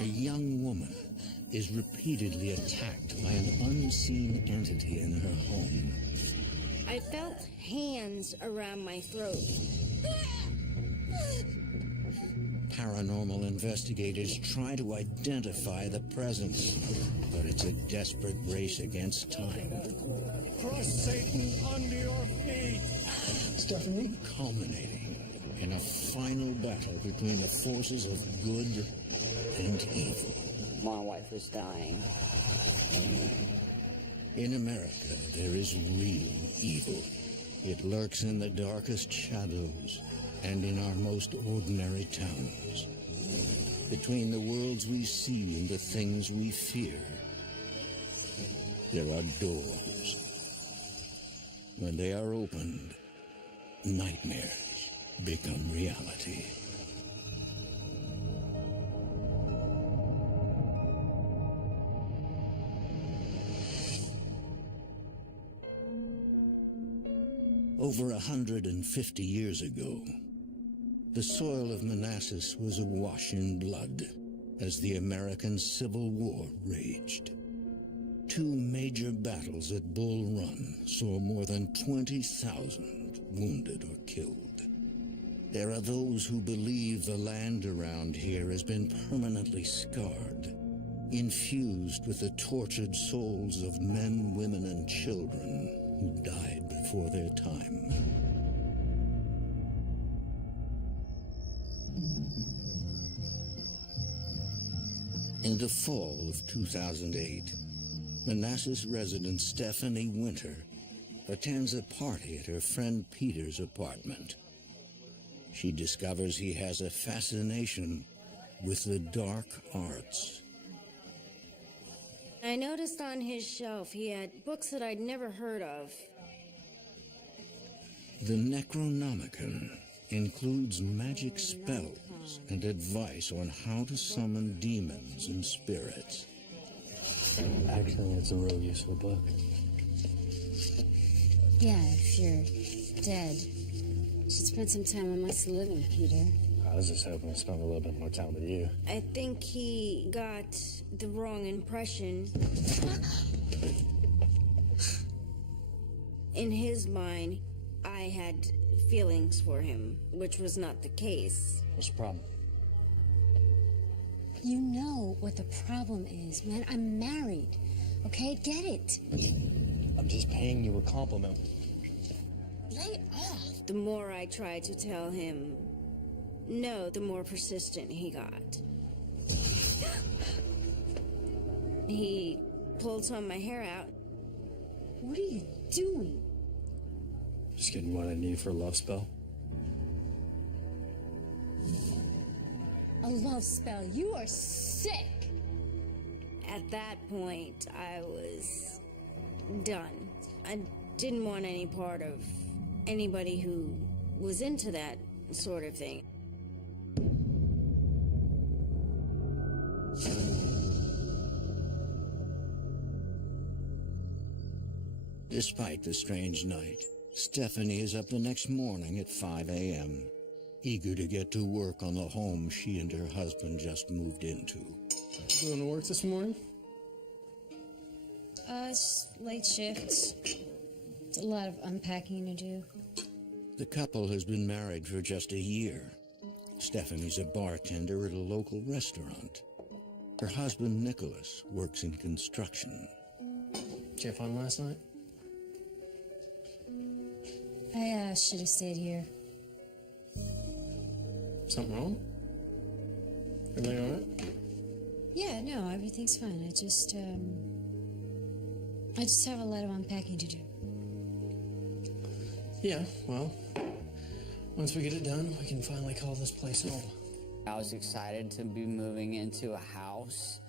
A young woman is repeatedly attacked by an unseen entity in her home. I felt hands around my throat. Paranormal investigators try to identify the presence, but it's a desperate race against time. Crush Satan under your feet! Stephanie? Culminating in a final battle between the forces of good and evil. My wife was dying. In America, there is real evil. It lurks in the darkest shadows and in our most ordinary towns. Between the worlds we see and the things we fear, there are doors. When they are opened, nightmares become reality. Over 150 years ago, the soil of Manassas was awash in blood as the American Civil War raged. Two major battles at Bull Run saw more than 20,000 wounded or killed. There are those who believe the land around here has been permanently scarred, infused with the tortured souls of men, women, and children who died before their time. In the fall of 2008, Manassas resident Stephanie Winter attends a party at her friend Peter's apartment. She discovers he has a fascination with the dark arts. I noticed on his shelf he had books that I'd never heard of. The Necronomicon includes magic spells and advice on how to summon demons and spirits. Actually, it's a real useful book. Yeah, if you're dead, you should spend some time amongst the living, Peter. I was just hoping to spend a little bit more time with you. I think he got the wrong impression. In his mind, I had feelings for him, which was not the case. What's the problem? You know what the problem is, man. I'm married, okay? Get it. I'm just paying you a compliment. Lay off. The more I tried to tell him no, the more persistent he got. He pulled some of my hair out. What are you doing? Just getting what I need for a love spell. A love spell. You are sick. At that point, I was done. I didn't want any part of anybody who was into that sort of thing. Despite the strange night, Stephanie is up the next morning at 5 a.m., eager to get to work on the home she and her husband just moved into. Going to work this morning? It's late shifts. It's a lot of unpacking to do. The couple has been married for just a year. Stephanie's a bartender at a local restaurant. Her husband, Nicholas, works in construction. Did you have fun last night? I should have stayed here. Something wrong? Everything all right? Yeah, no, everything's fine. I just have a lot of unpacking to do. Yeah, well, once we get it done, we can finally call this place home. I was excited to be moving into a house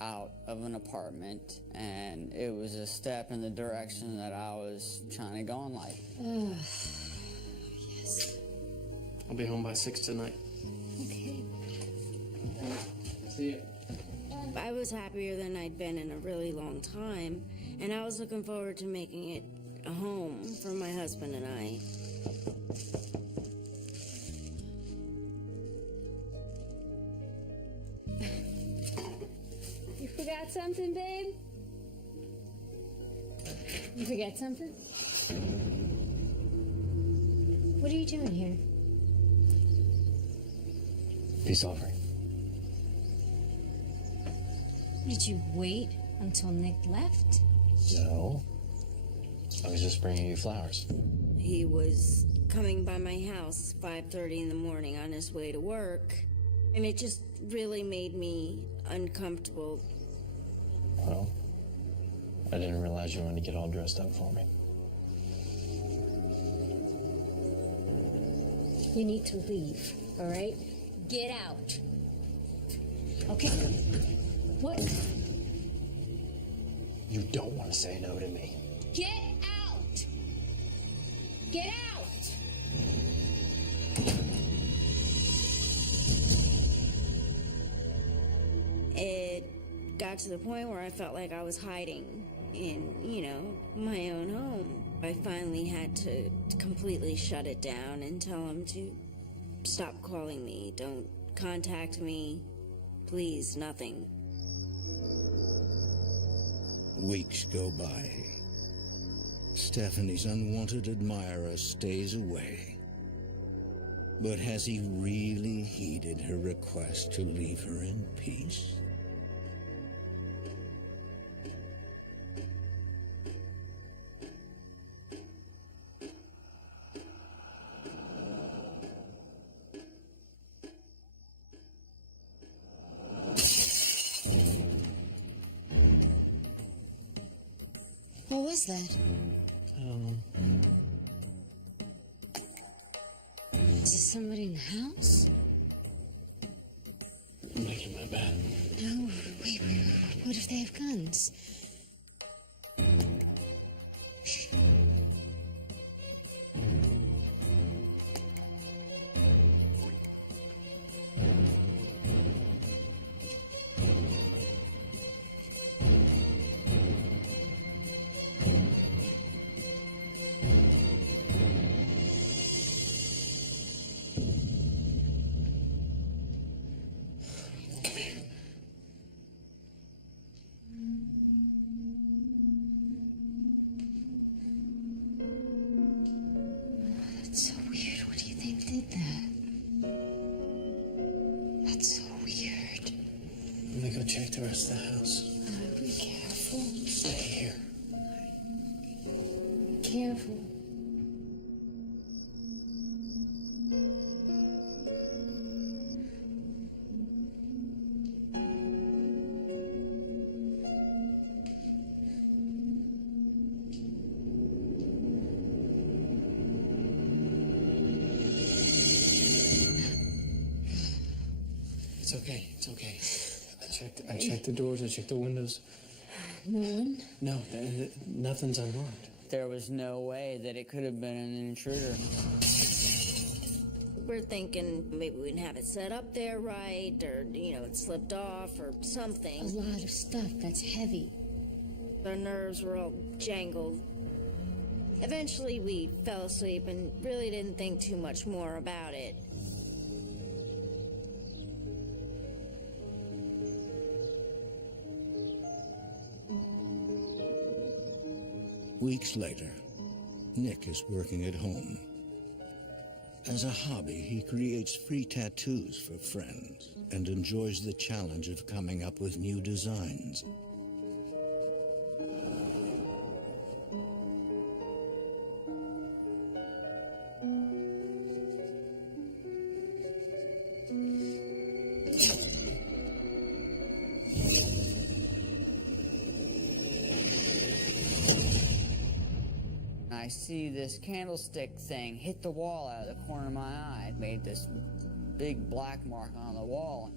out of an apartment, and it was a step in the direction that I was trying to go in life. Yes. I'll be home by 6 tonight. Okay. See you. I was happier than I'd been in a really long time, and I was looking forward to making it a home for my husband and I. forgot something, babe? You forget something? What are you doing here? Peace offering. Did you wait until Nick left? No. I was just bringing you flowers. He was coming by my house 5:30 in the morning on his way to work, and it just really made me uncomfortable. Well, I didn't realize you wanted to get all dressed up for me. You need to leave, all right? Get out. Okay? What? You don't want to say no to me. Get out! Get out! It got to the point where I felt like I was hiding in, my own home. I finally had to completely shut it down and tell him to stop calling me. Don't contact me. Please, nothing. Weeks go by. Stephanie's unwanted admirer stays away. But has he really heeded her request to leave her in peace? What was that? I don't know. Is there somebody in the house? I'm making my bed. No, wait. What if they have guns? Shh. That's so weird. What do you think did that? That's so weird. I'm gonna go check the rest of the house. Be careful. Stay here. Careful. It's okay. It's okay. I checked the doors. I checked the windows. No one? No, nothing's unlocked. There was no way that it could have been an intruder. We're thinking maybe we didn't have it set up there right, or, it slipped off or A something. lot of stuff that's heavy. Our nerves were all jangled. Eventually we fell asleep and really didn't think too much more about it. Weeks later, Nick is working at home. As a hobby, he creates free tattoos for friends and enjoys the challenge of coming up with new designs. I see this candlestick thing hit the wall out of the corner of my eye. It made this big black mark on the wall.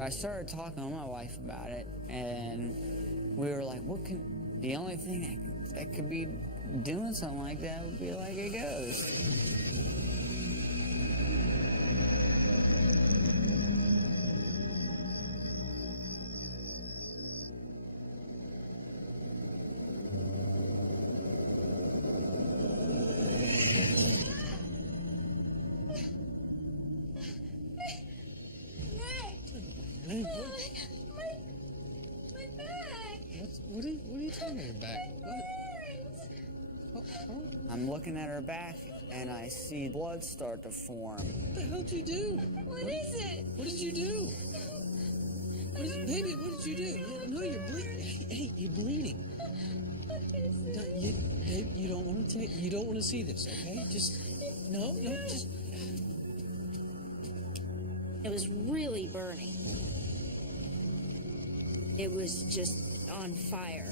I started talking to my wife about it, and we were like, the only thing that could be doing something like that would be like a ghost. I'm looking at her back, and I see blood start to form. What the hell did you do? What is it? What did you do? Baby, what did you do? No, you're bleeding. Hey, you're bleeding. What is it? No, babe, you don't want to you don't want to see this, okay? Just just. It was really burning. It was just on fire.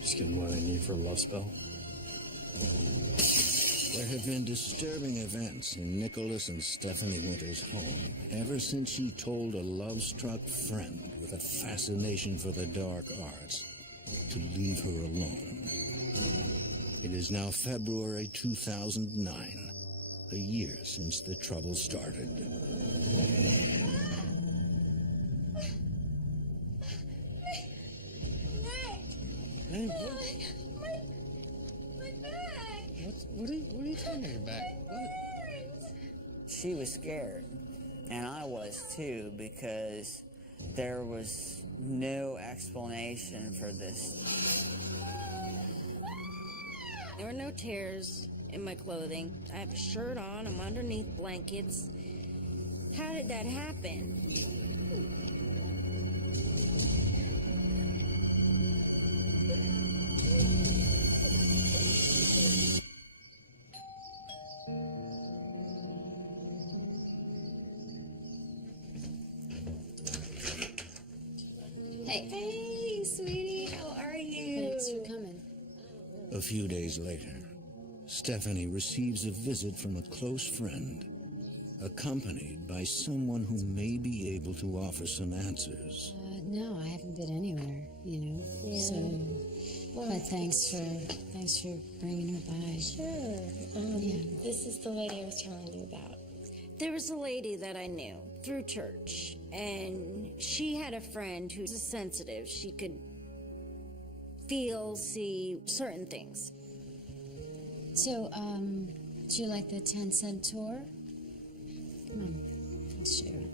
Just getting what I need for a love spell. There have been disturbing events in Nicholas and Stephanie Winter's home ever since she told a love-struck friend with a fascination for the dark arts to leave her alone. It is now February 2009, a year since the trouble started. Hey, what? My back! What are you talking about your back? What? She was scared, and I was too, because there was no explanation for this. There were no tears in my clothing. I have a shirt on. I'm underneath blankets. How did that happen? Hey, sweetie, how are you? Thanks for coming. A few days later, Stephanie receives a visit from a close friend, accompanied by someone who may be able to offer some answers. No, I haven't been anywhere, you know. Yeah. So, Well, but thanks for bringing her by. Sure. Yeah. This is the lady I was telling you about. There was a lady that I knew through church, and she had a friend who's sensitive. She could feel, see certain things. So, do you like the 10-cent tour? Come on, I'll show you.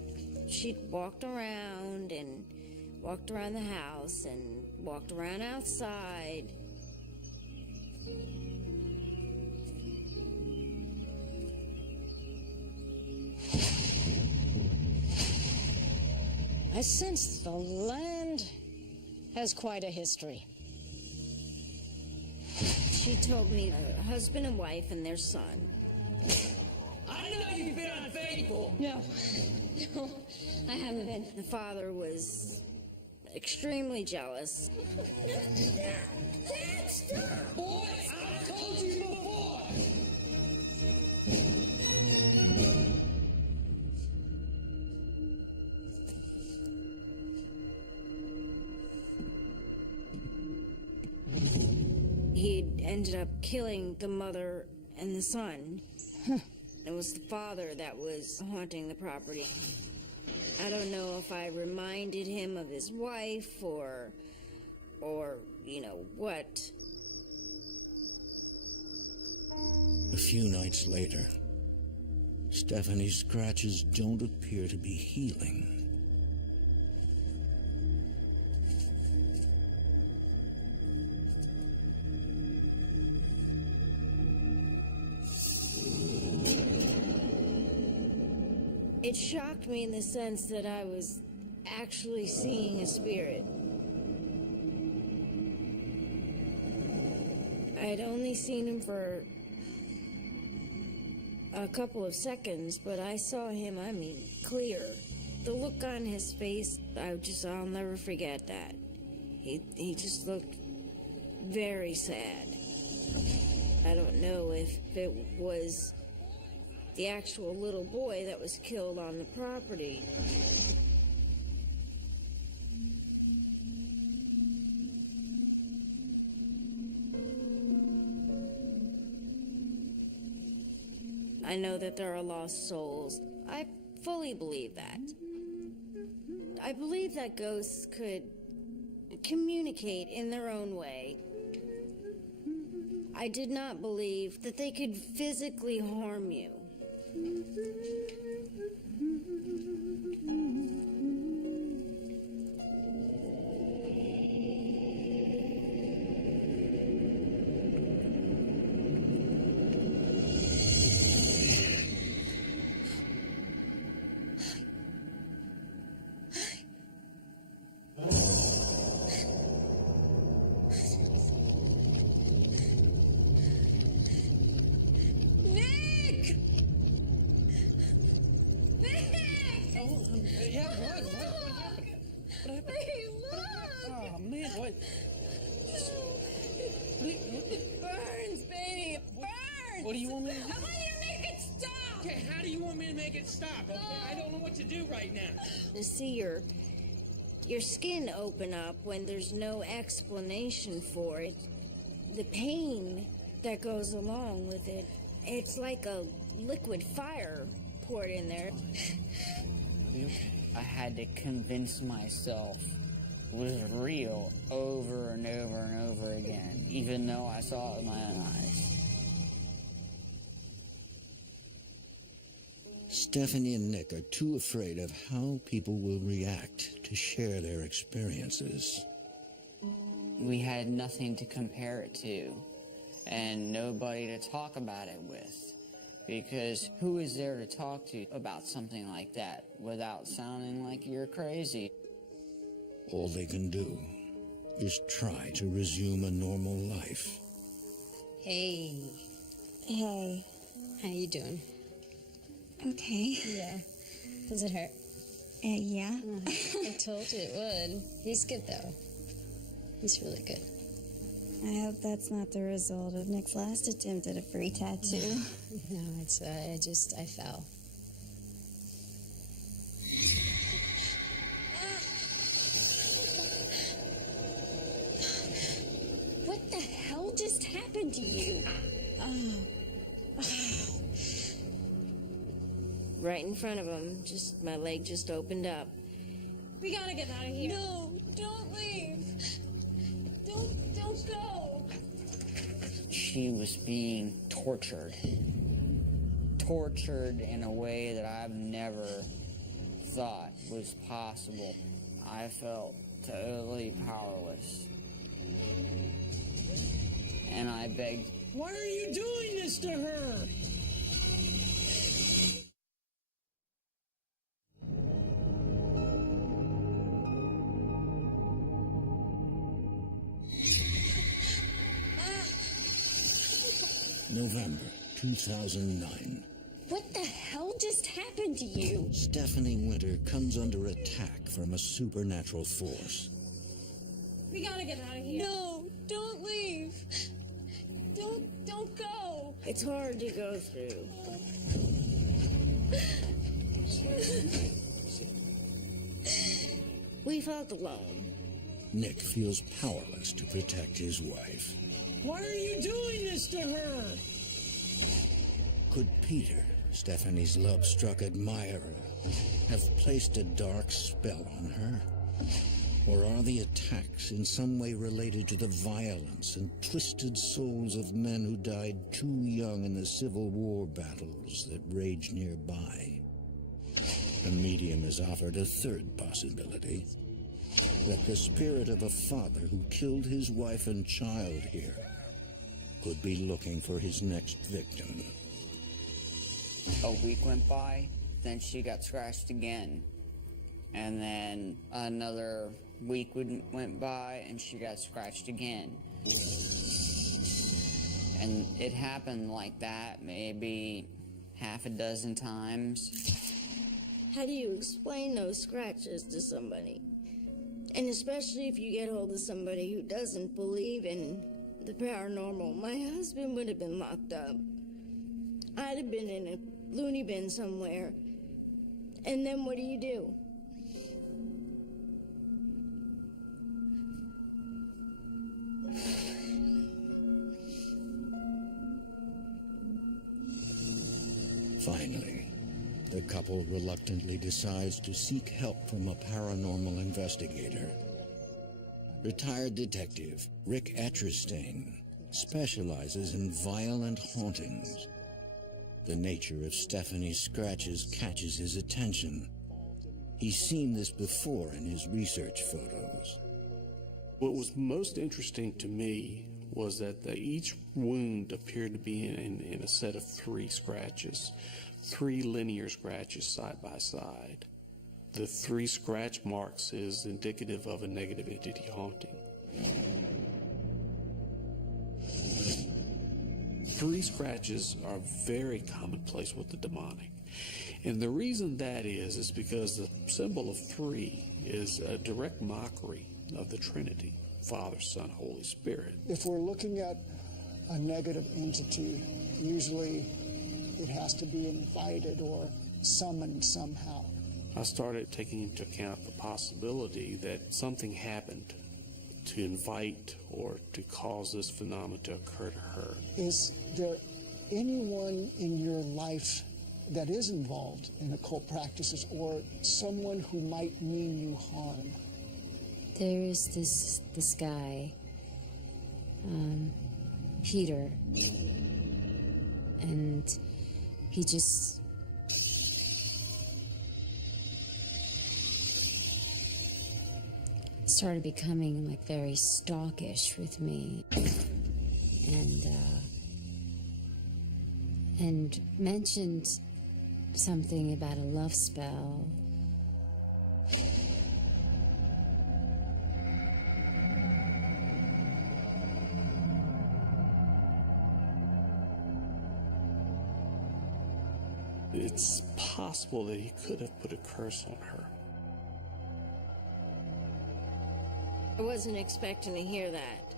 She'd walked around the house and walked around outside. I sense the land has quite a history. She told me a husband and wife and their son. I know you've been unfaithful. No, no, I haven't been. The father was extremely jealous. Boy, I told you before. He ended up killing the mother and the son. It was the father that was haunting the property. I don't know if I reminded him of his wife or you know, what. A few nights later, Stephanie's scratches don't appear to be healing. It shocked me in the sense that I was actually seeing a spirit. I'd only seen him for a couple of seconds, but I saw him, I mean, clear. The look on his face, I'll never forget that. He just looked very sad. I don't know if it was the actual little boy that was killed on the property. I know that there are lost souls. I fully believe that. I believe that ghosts could communicate in their own way. I did not believe that they could physically harm you. Yeah, what happened? What happened? Hey, look! Oh, man, what? It burns, baby, it burns! What do you want me to do? I want you to make it stop! Okay, how do you want me to make it stop? Okay, I don't know what to do right now. To see your skin open up when there's no explanation for it, the pain that goes along with it, it's like a liquid fire poured in there. I had to convince myself it was real over and over and over again, even though I saw it with my own eyes. Stephanie and Nick are too afraid of how people will react to share their experiences. We had nothing to compare it to, and nobody to talk about it with. Because who is there to talk to about something like that without sounding like you're crazy? All they can do is try to resume a normal life. Hey. Hey. How you doing? Okay. Yeah. Does it hurt? Yeah. I told you it would. He's good, though. He's really good. I hope that's not the result of Nick's last attempt at a free tattoo. No, it's, I fell. What the hell just happened to you? Right in front of him, my leg just opened up. We gotta get out of here. No, don't leave. Don't go. She was being tortured. Tortured in a way that I've never thought was possible. I felt totally powerless. And I begged, Why are you doing this to her? November 2009. What the hell just happened to you? Stephanie Winter comes under attack from a supernatural force. We gotta get out of here. No, don't leave. Don't go. It's hard to go through. We felt alone. Nick feels powerless to protect his wife. Why are you doing this to her? Could Peter, Stephanie's love-struck admirer, have placed a dark spell on her? Or are the attacks in some way related to the violence and twisted souls of men who died too young in the Civil War battles that rage nearby? A medium has offered a third possibility, that the spirit of a father who killed his wife and child here could be looking for his next victim. a week went by, then she got scratched again. And then another week went by and she got scratched again. And it happened like that maybe half a dozen times. How do you explain those scratches to somebody? And especially if you get hold of somebody who doesn't believe in the paranormal. My husband would have been locked up. I'd have been in a loony bin somewhere. And then what do? Finally, the couple reluctantly decides to seek help from a paranormal investigator. Retired detective Rick Etcherstein specializes in violent hauntings. The nature of Stephanie's scratches catches his attention. He's seen this before in his research photos. What was most interesting to me was that each wound appeared to be in a set of 3 scratches, 3 linear scratches side by side. The 3 scratch marks is indicative of a negative entity haunting. 3 scratches are very commonplace with the demonic. And the reason that is because the symbol of 3 is a direct mockery of the Trinity, Father, Son, Holy Spirit. If we're looking at a negative entity, usually it has to be invited or summoned somehow. I started taking into account the possibility that something happened to invite or to cause this phenomenon to occur to her. Is there anyone in your life that is involved in occult practices or someone who might mean you harm? There is this guy, Peter, and he just started becoming like very stalkish with me, and mentioned something about a love spell. It's possible that he could have put a curse on her. I wasn't expecting to hear that.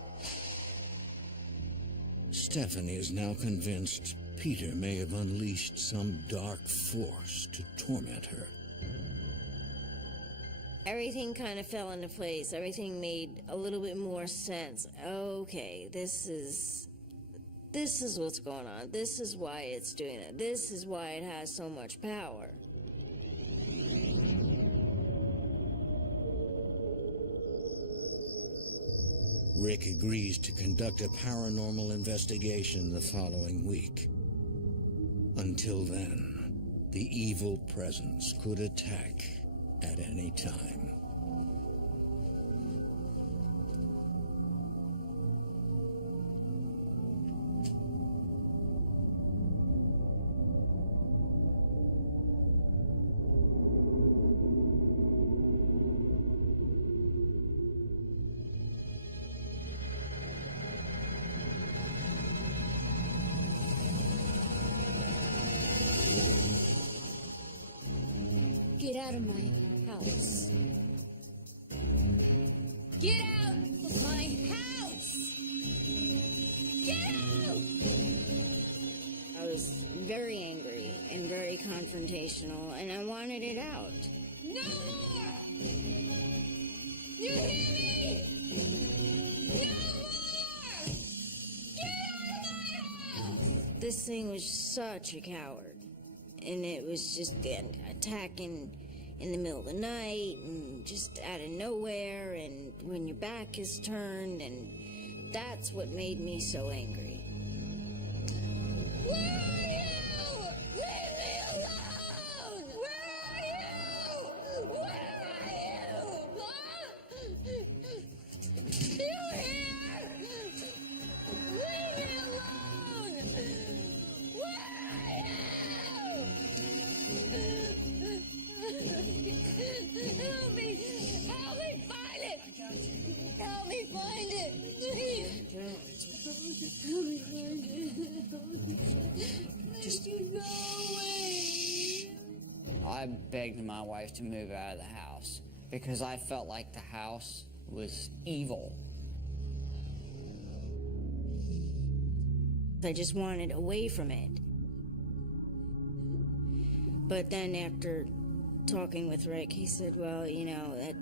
Stephanie is now convinced Peter may have unleashed some dark force to torment her. Everything kind of fell into place. Everything made a little bit more sense. Okay, this is what's going on. This is why it's doing it. This is why it has so much power. Rick agrees to conduct a paranormal investigation the following week. Until then, the evil presence could attack at any time. Get out of my house. Get out of my house! Get out! I was very angry and very confrontational, and I wanted it out. No more! You hear me? No more! Get out of my house! This thing was such a coward. And it was just attacking in the middle of the night and just out of nowhere and when your back is turned, and that's what made me so angry. Where are you? Leave me alone! Where are you? Where are you? Huh? You here? Leave me alone! Where are you? Help me! Help me find it! Help me find it! Please! Help me find it! Just go away! I begged my wife to move out of the house because I felt like the house was evil. I just wanted away from it. But then after talking with Rick, he said, well, you know, that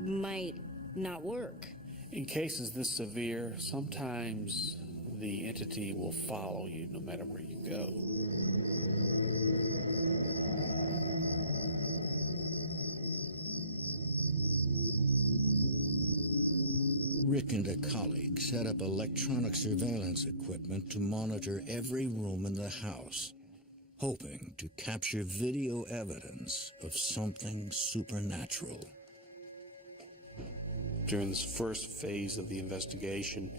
might not work. In cases this severe, sometimes the entity will follow you no matter where you go. Rick and a colleague set up electronic surveillance equipment to monitor every room in the house, hoping to capture video evidence of something supernatural. During this first phase of the investigation,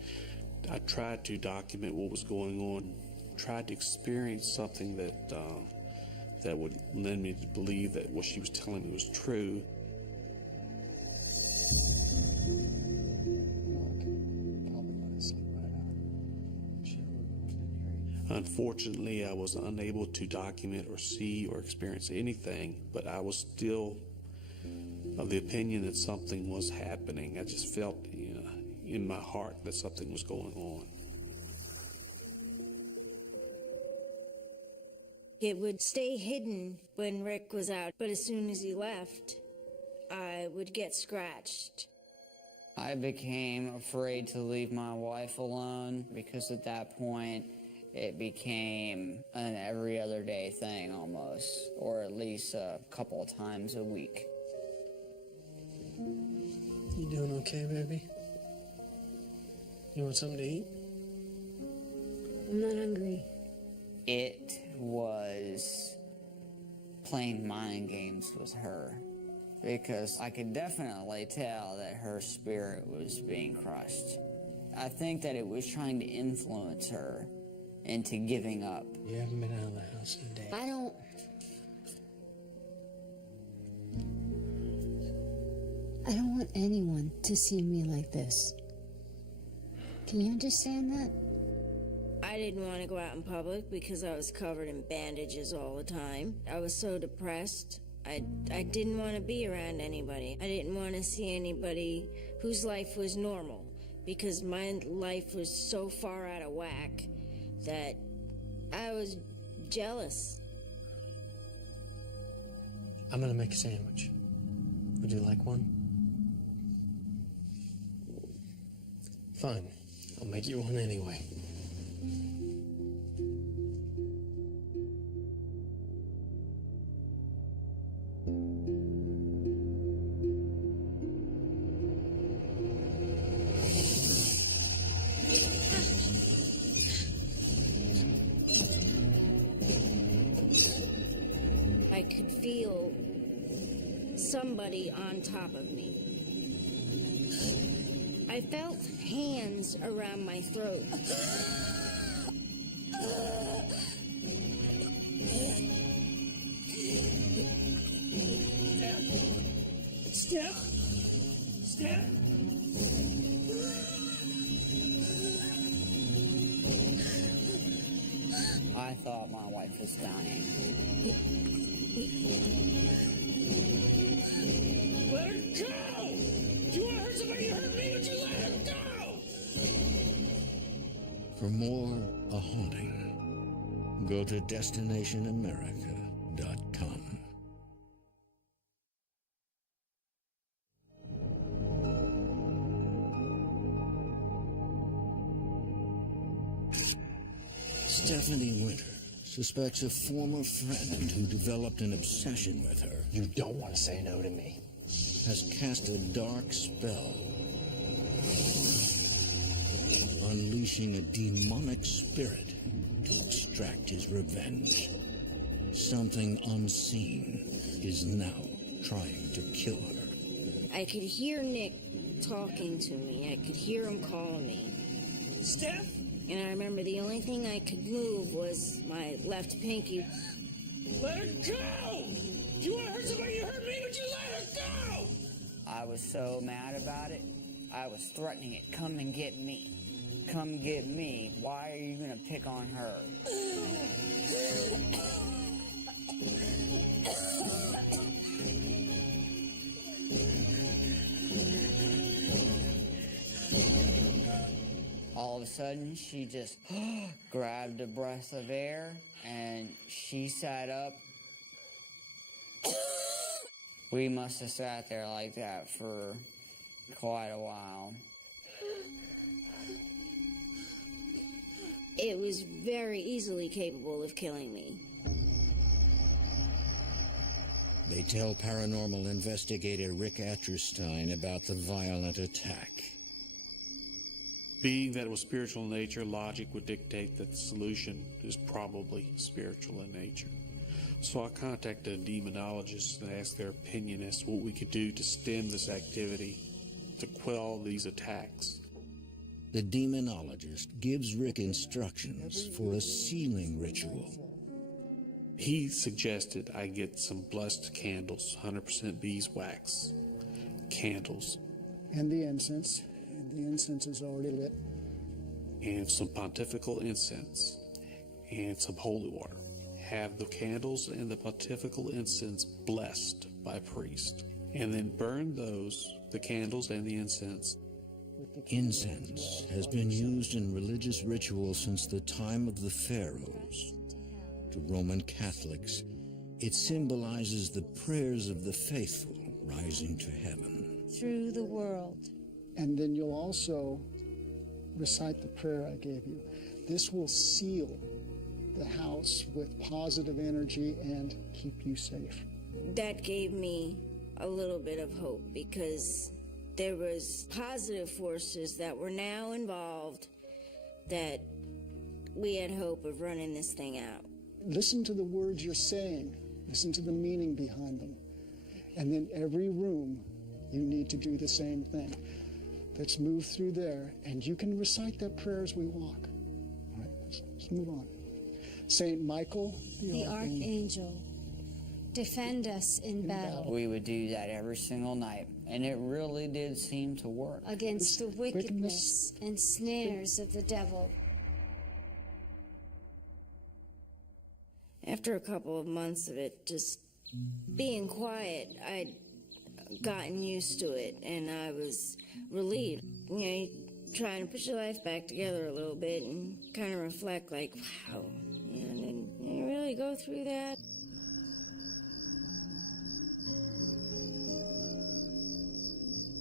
I tried to document what was going on, tried to experience something that would lend me to believe that what she was telling me was true. Unfortunately, I was unable to document or see or experience anything, but I was still of the opinion that something was happening. I just felt in my heart that something was going on. It would stay hidden when Rick was out, but as soon as he left, I would get scratched. I became afraid to leave my wife alone because at that point it became an every other day thing almost, or at least a couple of times a week. You doing okay, baby? You want something to eat? I'm not hungry. It was playing mind games with her because I could definitely tell that her spirit was being crushed. I think that it was trying to influence her into giving up. You haven't been out of the house in a day. I don't want anyone to see me like this. Can you understand that? I didn't want to go out in public because I was covered in bandages all the time. I was so depressed. I didn't want to be around anybody. I didn't want to see anybody whose life was normal because my life was so far out of whack that I was jealous. I'm gonna make a sandwich. Would you like one? Fine. I'll make you one anyway. I could feel somebody on top of me. I felt hands around my throat. Steph? Steph? I thought my wife was dying. Let her go! Do you want to hurt somebody who hurt me? Would you let her go? For more A Haunting, go to DestinationAmerica.com. Stephanie Winter suspects a former friend who developed an obsession with her You don't want to say no to me. has cast a dark spell, unleashing a demonic spirit to extract his revenge. Something unseen is now trying to kill her. I could hear Nick talking to me. I could hear him calling me. Steph? And I remember the only thing I could move was my left pinky. Let her go! Do you want to hurt somebody who hurt me? Would you let her go? I was so mad about it. I was threatening it. Come and get me. Come get me. Why are you gonna pick on her? All of a sudden, she just grabbed a breath of air and she sat up. We must have sat there like that for quite a while. It was very easily capable of killing me. They tell paranormal investigator Rick Atcherstein about the violent attack. Being that it was spiritual in nature, logic would dictate that the solution is probably spiritual in nature. So I contacted a demonologist and asked their opinion as to what we could do to stem this activity, to quell these attacks. The demonologist gives Rick instructions for a sealing ritual. He suggested I get some blessed candles, 100% beeswax candles. And the incense. And the incense is already lit. And some pontifical incense and some holy water. Have the candles and the pontifical incense blessed by a priest. And then burn the candles and the incense. Incense has been used in religious rituals since the time of the pharaohs. To Roman Catholics, it symbolizes the prayers of the faithful rising to heaven. Through the world. And then you'll also recite the prayer I gave you. This will seal the house with positive energy and keep you safe. That gave me a little bit of hope because there was positive forces that were now involved that we had hope of running this thing out. Listen to the words you're saying. Listen to the meaning behind them. And then every room, you need to do the same thing. Let's move through there, and you can recite that prayer as we walk. All right, let's move on. Saint Michael, the Archangel, defend us in battle. We would do that every single night, and it really did seem to work. Against the wickedness and snares of the devil. After a couple of months of it just being quiet, I'd gotten used to it, and I was relieved. You know, trying to put your life back together a little bit and kind of reflect like, wow, and you really go through that?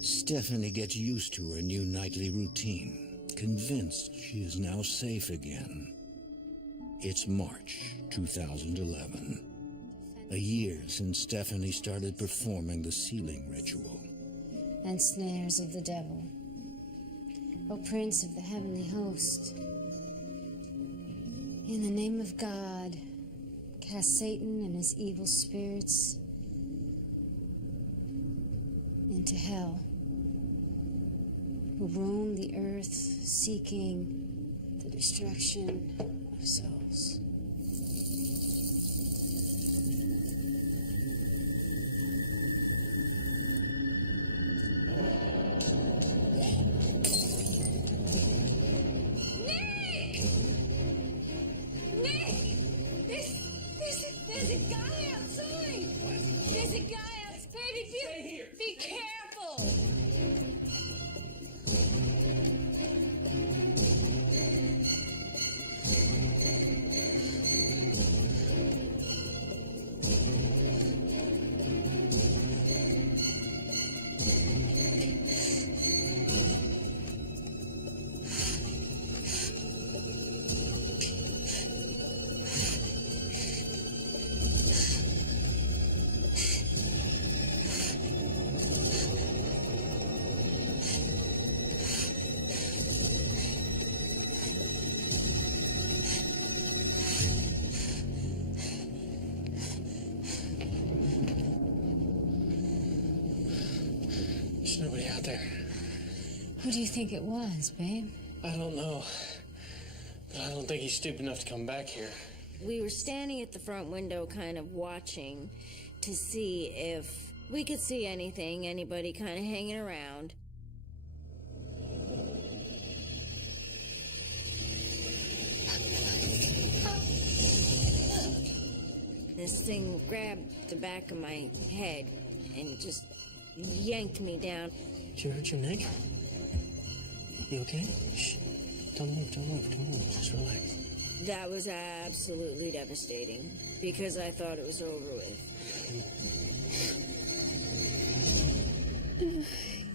Stephanie gets used to her new nightly routine, convinced she is now safe again. It's March 2011, a year since Stephanie started performing the sealing ritual. And snares of the devil. O Prince of the heavenly host, in the name of God, cast Satan and his evil spirits into hell, who roam the earth seeking the destruction of souls. There's a guy outside! There's a guy outside! Baby, be careful! There's nobody out there. Who do you think it was, babe? I don't know. But I don't think he's stupid enough to come back here. We were standing at the front window kind of watching to see if we could see anything, anybody kind of hanging around. This thing grabbed the back of my head and just yanked me down. Did you hurt your neck? You okay? Shh. Don't move. Just relax. That was absolutely devastating because I thought it was over with.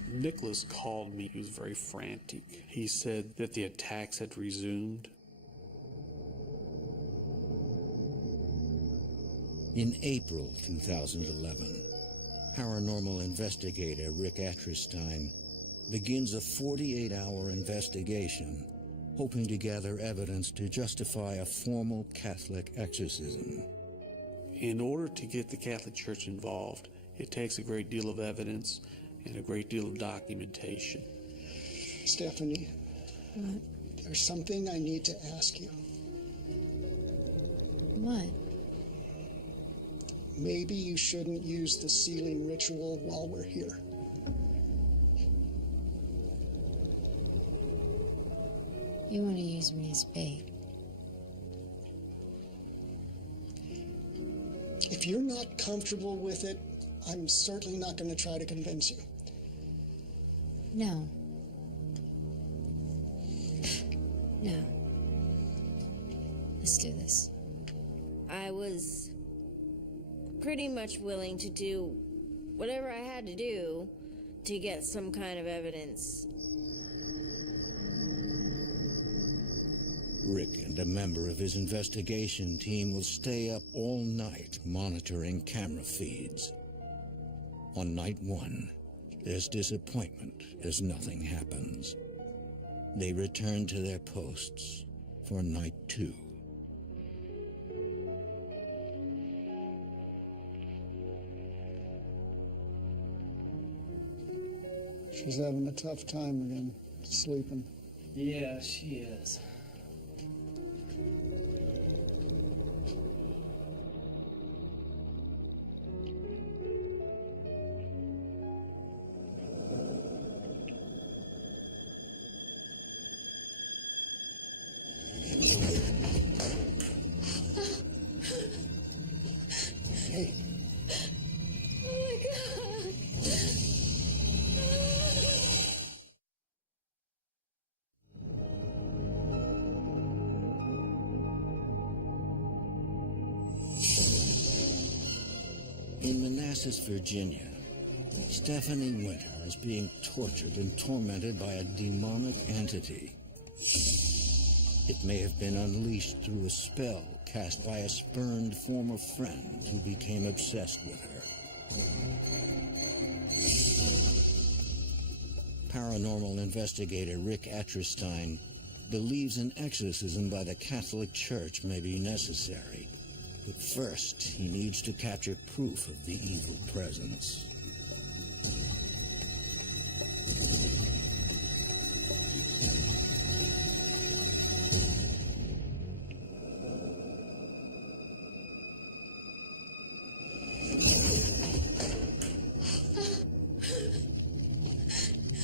Nicholas called me. He was very frantic. He said that the attacks had resumed. In April 2011, paranormal investigator Rick Atterstein begins a 48-hour investigation, hoping to gather evidence to justify a formal Catholic exorcism. In order to get the Catholic Church involved, it takes a great deal of evidence and a great deal of documentation. Stephanie, What? there's something I need to ask you. What? Maybe you shouldn't use the sealing ritual while we're here. You want to use me as bait? If you're not comfortable with it, I'm certainly not going to try to convince you. No. No. Let's do this. I was pretty much willing to do whatever I had to do to get some kind of evidence. Rick and a member of his investigation team will stay up all night monitoring camera feeds. On night 1, there's disappointment as nothing happens. They return to their posts for night 2. She's having a tough time again, sleeping. Yeah, she is. Hey, Oh my God. In Manassas, Virginia, Stephanie Winter is being tortured and tormented by a demonic entity. It may have been unleashed through a spell cast by a spurned former friend who became obsessed with her. Paranormal investigator Rick Atterstein believes an exorcism by the Catholic Church may be necessary. But first, he needs to capture proof of the evil presence.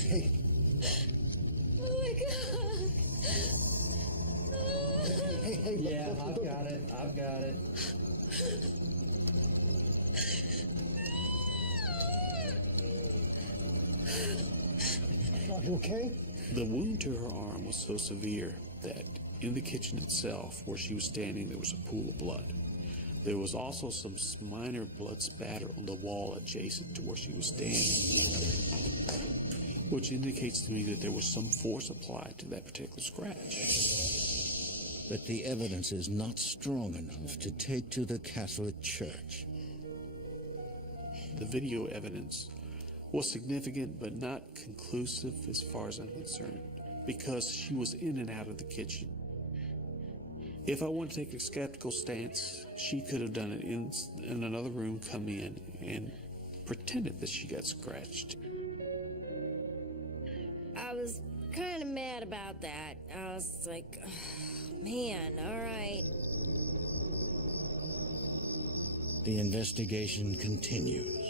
hey, Oh my God. hey, Yeah, look, I've got it. I've got it. are you okay? The wound to her arm was so severe that in the kitchen itself, where she was standing, there was a pool of blood. There was also some minor blood spatter on the wall adjacent to where she was standing, which indicates to me that there was some force applied to that particular scratch. But the evidence is not strong enough to take to the Catholic Church. The video evidence was significant but not conclusive as far as I'm concerned, because she was in and out of the kitchen. If I want to take a skeptical stance, she could have done it in another room, come in, and pretended that she got scratched. I was kind of mad about that. I was like, oh, man, all right. The investigation continues.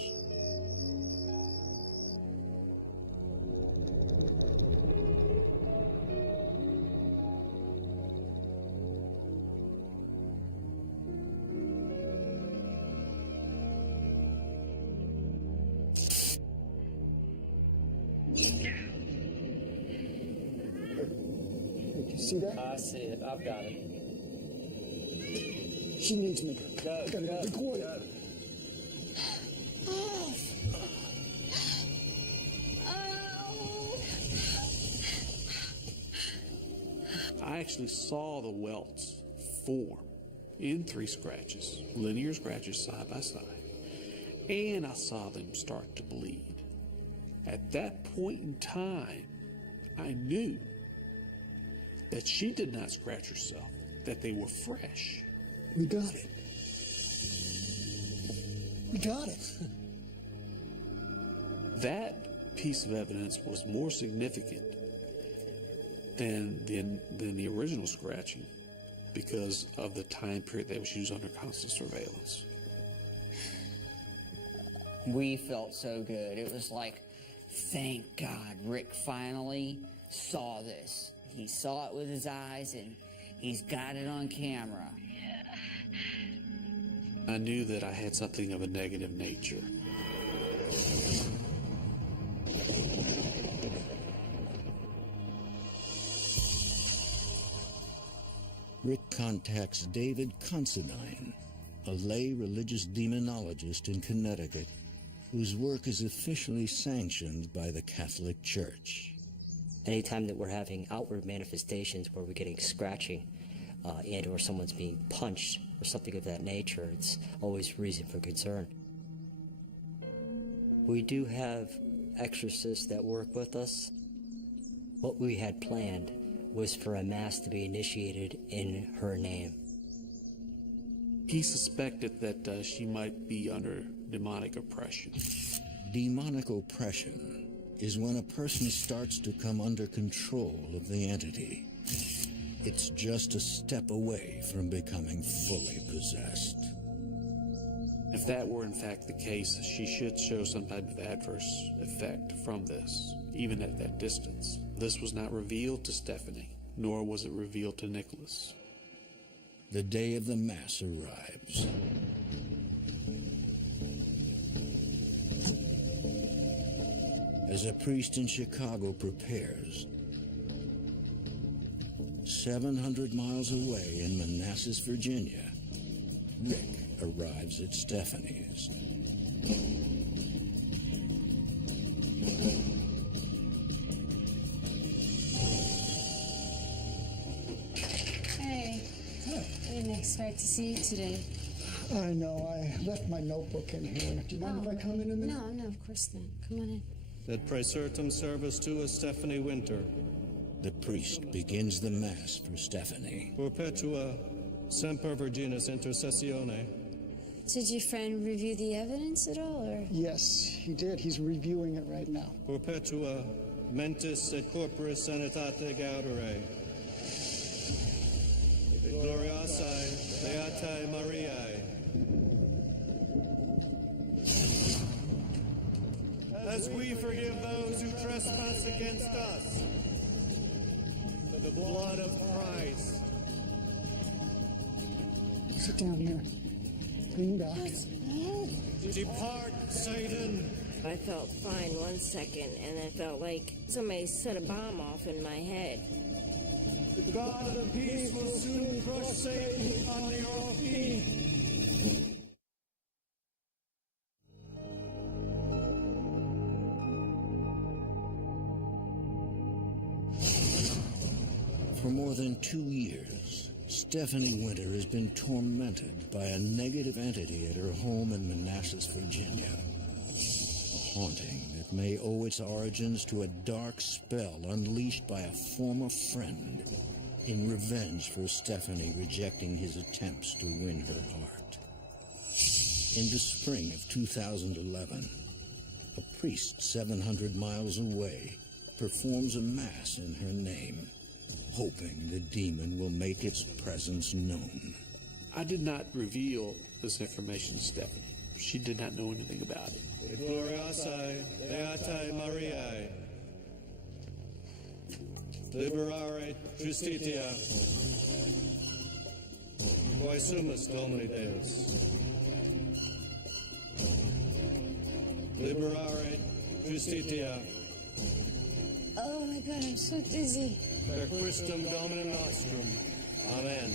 You see that? I see it. I've got it. She needs me. Go, Gotta go, be quiet. go. I actually saw the welts form in 3 scratches, linear scratches side by side, and I saw them start to bleed. At that point in time, I knew that she did not scratch herself, that they were fresh. We got it. We got it. That piece of evidence was more significant than the original scratching because of the time period that she was under constant surveillance. We felt so good. It was like, thank God Rick finally saw this. He saw it with his eyes, and he's got it on camera. I knew that I had something of a negative nature. Rick contacts David Considine, a lay religious demonologist in Connecticut, whose work is officially sanctioned by the Catholic Church. Anytime that we're having outward manifestations where we're getting scratching and or someone's being punched or something of that nature, it's always reason for concern. We do have exorcists that work with us. What we had planned was for a mass to be initiated in her name. He suspected that she might be under demonic oppression. Demonic oppression is when a person starts to come under control of the entity. It's just a step away from becoming fully possessed. If that were in fact the case, she should show some type of adverse effect from this, even at that distance. This was not revealed to Stephanie, nor was it revealed to Nicholas. The day of the Mass arrives. As a priest in Chicago prepares, 700 miles away in Manassas, Virginia, Rick arrives at Stephanie's. Hey. I didn't expect to see you today. I know. I left my notebook in here. Do you mind if I come in a minute? No, of course not. Come on in. That praesertum servus tua Stephanie Winter. The priest begins the Mass for Stephanie. Perpetua semper virginis intercessione. Did your friend review the evidence at all, or? Yes, he did. He's reviewing it right now. Perpetua mentis et corporis sanitate gaudere. Gloriae Beatae Mariae. As we forgive those who trespass against us, the blood of Christ. Sit down here. Lean back. Depart, Satan. I felt fine 1 second, and then felt like somebody set a bomb off in my head. The God of peace will soon crush Satan under your feet. For more than 2 years, Stephanie Winter has been tormented by a negative entity at her home in Manassas, Virginia. A haunting that may owe its origins to a dark spell unleashed by a former friend in revenge for Stephanie rejecting his attempts to win her heart. In the spring of 2011, a priest 700 miles away performs a mass in her name, hoping the demon will make its presence known. I did not reveal this information to Stephanie. She did not know anything about it. Et gloriae Beatae Mariae. Liberare justitia. Quae sumus Domini Deus. Liberare justitia. Oh my God, I'm so dizzy. Per Christum Dominum Nostrum. Amen.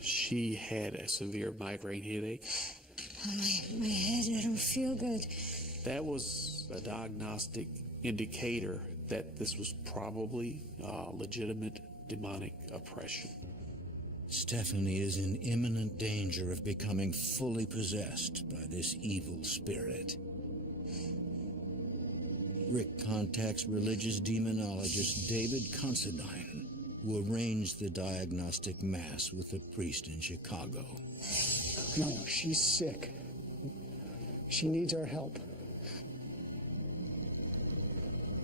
She had a severe migraine headache. Oh, my head, I don't feel good. That was a diagnostic indicator that this was probably legitimate demonic oppression. Stephanie is in imminent danger of becoming fully possessed by this evil spirit. Rick contacts religious demonologist David Considine, who arranged the diagnostic mass with a priest in Chicago. No, she's sick. She needs our help.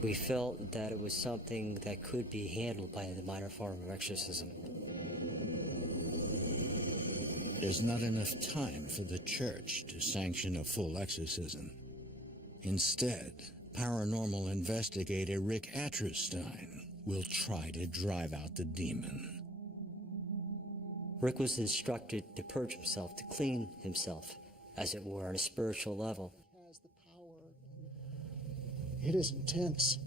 We felt that it was something that could be handled by the minor form of exorcism. There's not enough time for the church to sanction a full exorcism. Instead, paranormal investigator Rick Atterstein will try to drive out the demon. Rick was instructed to purge himself, to clean himself, as it were, on a spiritual level. It is intense,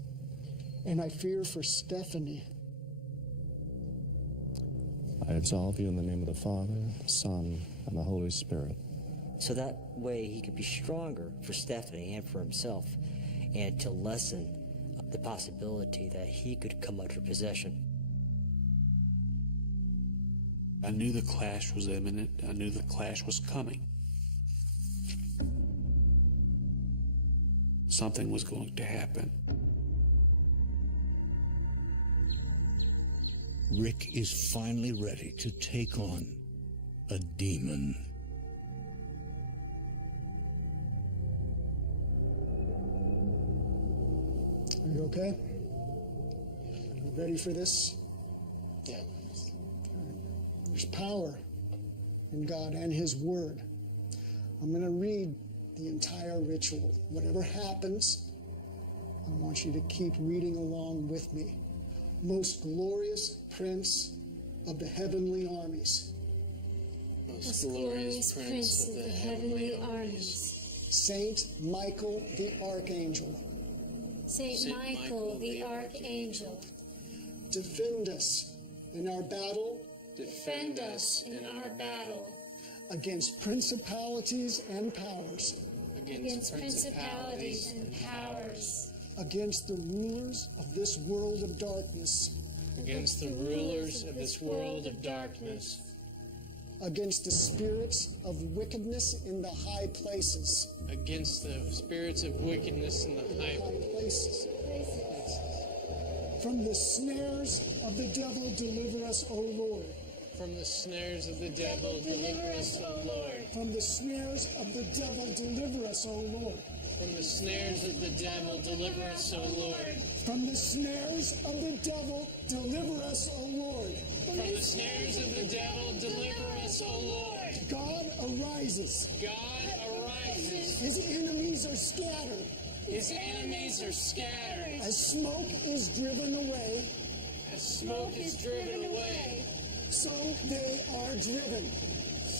and I fear for Stephanie. I absolve you in the name of the Father, the Son, and the Holy Spirit. So that way he could be stronger for Stephanie and for himself, and to lessen the possibility that he could come under possession. I knew the clash was imminent. I knew the clash was coming. Something was going to happen. Rick is finally ready to take on a demon. Are you okay? You ready for this? Yeah. There's power in God and His Word. I'm going to read the entire ritual. Whatever happens, I want you to keep reading along with me. Most glorious Prince of the heavenly armies. Most glorious Prince of the heavenly armies. Saint Michael the Archangel. Saint Michael the Archangel. Defend us in our battle. Defend us in our battle. Against principalities and powers. Against principalities and powers. Against the rulers of this world of darkness. Against the rulers of this world of darkness. Against the spirits of wickedness in the high places. Against the spirits of wickedness in the high places. From the snares of the devil, deliver us, O Lord. From the snares of the devil, deliver us, O Lord. From the snares of the devil, deliver us, O Lord. From the snares of the devil, deliver us, O Lord. From the snares of the devil, deliver us, O Lord. From the snares of the devil, deliver us, O Lord. God arises. God arises. His enemies are scattered. His enemies are scattered. As smoke is driven away. As smoke is driven away. So they are driven.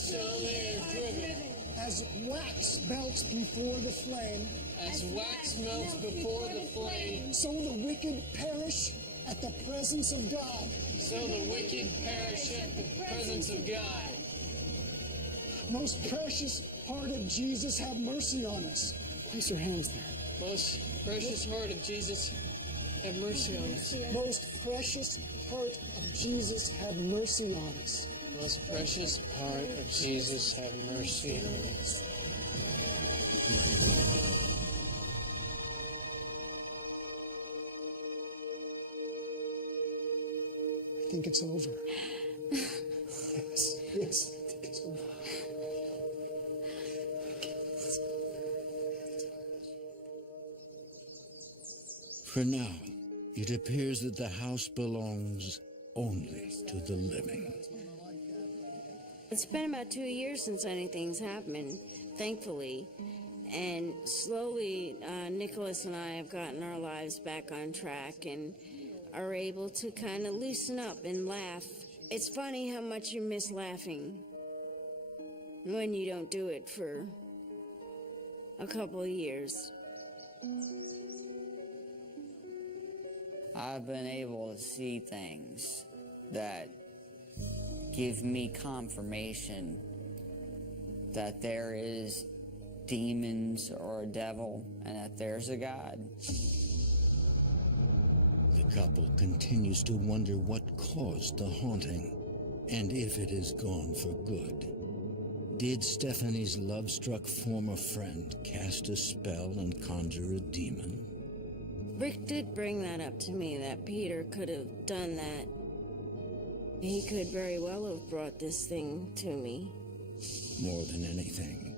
So they are driven. As wax melts before the flame. As wax melts before the flame. So the wicked perish at the presence of God. So the wicked perish at the presence of God. Most precious heart of Jesus, have mercy on us. Place your hands there. Most precious heart of Jesus, have mercy on us. Most precious heart of Jesus, have mercy on us. Most precious heart of Jesus, have mercy on us. I think it's over. Yes, I think it's over. For now, it appears that the house belongs only to the living. It's been about 2 years since anything's happened, thankfully. And slowly, Nicholas and I have gotten our lives back on track and are able to kind of loosen up and laugh. It's funny how much you miss laughing when you don't do it for a couple of years. I've been able to see things that give me confirmation that there is demons or a devil and that there's a God. The couple continues to wonder what caused the haunting and if it is gone for good. Did Stephanie's love-struck former friend cast a spell and conjure a demon? Rick did bring that up to me, that Peter could have done that. He could very well have brought this thing to me. More than anything,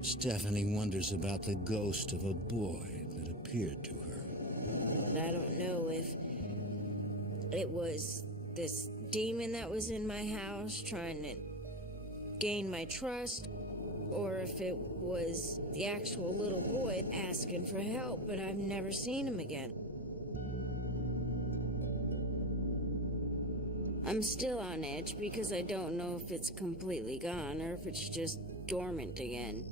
Stephanie wonders about the ghost of a boy that appeared to her. I don't know if it was this demon that was in my house trying to gain my trust, or if it was the actual little boy asking for help, but I've never seen him again. I'm still on edge because I don't know if it's completely gone or if it's just dormant again.